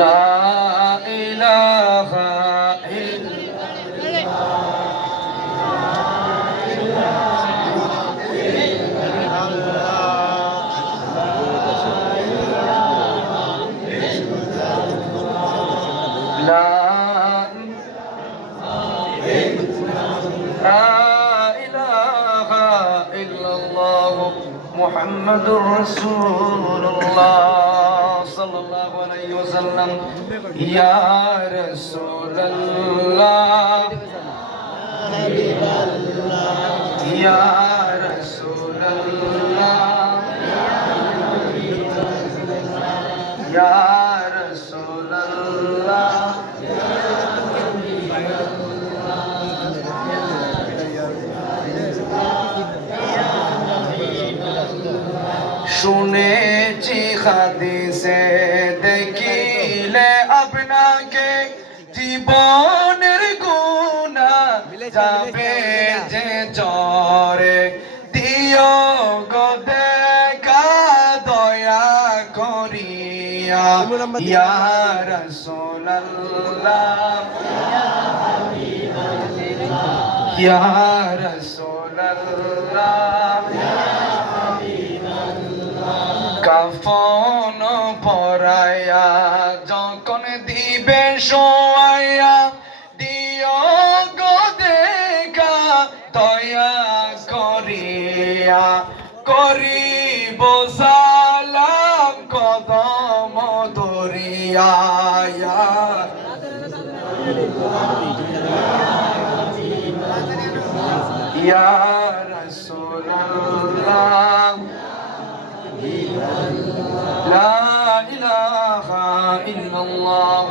لا إله إلا لا إله إلا الله محمد رسول الله صلى الله عليه وسلم يا رسول الله يا رسول الله يا رسول الله শুনেছি হাদিসে দেখিলে আপনাকে জীবনের গুনাহ যাবে যে ঝরে দিও গো দেখা দয়া করিয়া ইয়া রাসূলুল্লাহ ইয়া রাসূলুল্লাহ কাফন পরায়া যখন দিবে শোয়াইয়া দিও গো দেখা দয়া করিয়া করিব সালাম কদম দরিয়া ইয়া রাসূলুল্লাহ لا إله إلا الله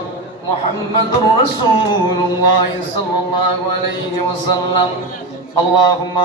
محمد رسول الله صلى الله عليه وسلم اللهم